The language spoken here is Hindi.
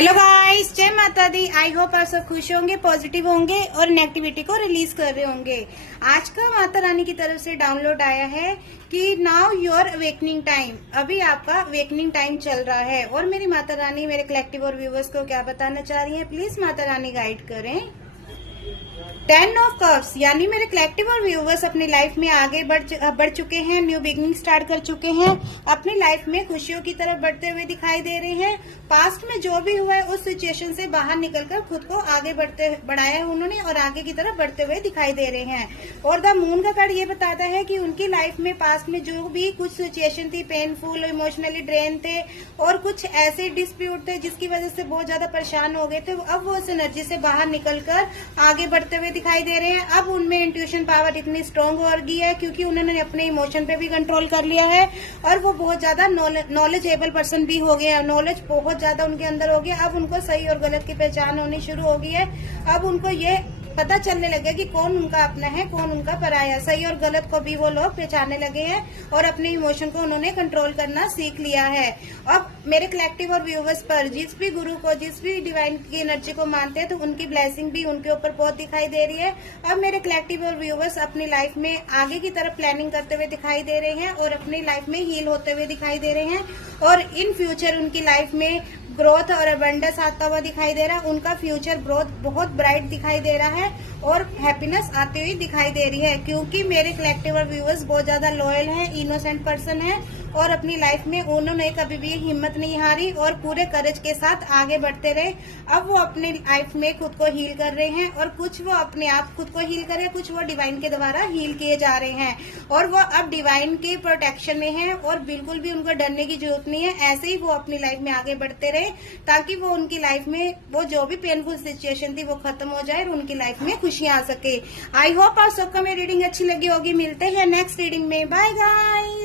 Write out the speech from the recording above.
हेलो गाइस, जय माता दी। आई होप आप सब खुश होंगे, पॉजिटिव होंगे और नेगेटिविटी को रिलीज कर रहे होंगे। आज का माता रानी की तरफ से डाउनलोड आया है कि नाउ योर अवेकनिंग टाइम। अभी आपका अवेकनिंग टाइम चल रहा है और मेरी माता रानी मेरे कलेक्टिव और व्यूवर्स को क्या बताना चाह रही है, प्लीज माता रानी गाइड करें। 10 ऑफ कप्स, यानी मेरे कलेक्टिव और व्यूवर्स अपनी लाइफ में आगे बढ़ चुके हैं, न्यू बिगनिंग स्टार्ट कर चुके हैं, अपनी लाइफ में खुशियों की तरफ बढ़ते हुए दिखाई दे रहे हैं। पास्ट में जो भी हुआ है उस सिचुएशन से बाहर निकलकर खुद को आगे बढ़ाया है उन्होंने और आगे की तरफ बढ़ते हुए दिखाई दे रहे हैं। और द मून का कार्ड ये बताता है कि उनकी लाइफ में पास्ट में जो भी कुछ सिचुएशन थी, पेनफुल, इमोशनली ड्रेन थे और कुछ ऐसे डिस्प्यूट थे जिसकी वजह से बहुत ज्यादा परेशान हो गए थे, अब वो उस एनर्जी से बाहर निकलकर आगे बढ़ते हुए दिखाई दे रहे हैं। अब उनमें इंट्यूशन पावर इतनी स्ट्रांग हो गई है क्योंकि उन्होंने अपने इमोशन पे भी कंट्रोल कर लिया है और वो बहुत ज्यादा नॉलेजेबल पर्सन भी हो गया। नॉलेज बहुत ज्यादा उनके अंदर हो गया। अब उनको सही और गलत की पहचान होनी शुरू हो गई है। अब उनको ये पता चलने लगे कि कौन उनका अपना है, कौन उनका पराया। सही और गलत को भी वो लोग पहचानने लगे हैं और अपने इमोशन को उन्होंने कंट्रोल करना सीख लिया है। अब मेरे कलेक्टिव और व्यूवर्स पर जिस भी गुरु को, जिस भी डिवाइन की एनर्जी को मानते हैं तो उनकी ब्लेसिंग भी उनके ऊपर बहुत दिखाई दे रही है। अब मेरे कलेक्टिव और व्यूवर्स अपनी लाइफ में आगे की तरफ प्लानिंग करते हुए दिखाई दे रहे हैं और अपनी लाइफ में हील होते हुए दिखाई दे रहे हैं और इन फ्यूचर उनकी लाइफ में ग्रोथ और अबंडेंस आता हुआ दिखाई दे रहा है। उनका फ्यूचर ग्रोथ बहुत ब्राइट दिखाई दे रहा है और हैप्पीनेस आती हुई दिखाई दे रही है क्योंकि मेरे कलेक्टिव और व्यूअर्स बहुत ज्यादा लॉयल हैं, इनोसेंट पर्सन है और अपनी लाइफ में उन्होंने कभी भी हिम्मत नहीं हारी और पूरे करेज के साथ आगे बढ़ते रहे। अब वो अपनी लाइफ में खुद को हील कर रहे हैं और कुछ वो अपने आप खुद को हील कर रहे हैं, कुछ वो डिवाइन के द्वारा हील किए जा रहे हैं और वो अब डिवाइन के प्रोटेक्शन में है और बिल्कुल भी उनको डरने की जरूरत नहीं है। ऐसे ही वो अपनी लाइफ में आगे बढ़ते रहे ताकि वो उनकी लाइफ में वो जो भी पेनफुल सिचुएशन थी वो खत्म हो जाए और उनकी लाइफ में खुशियां आ सके। आई होप आप सबको मेरी रीडिंग अच्छी लगी होगी। मिलते हैं नेक्स्ट रीडिंग में। Bye guys.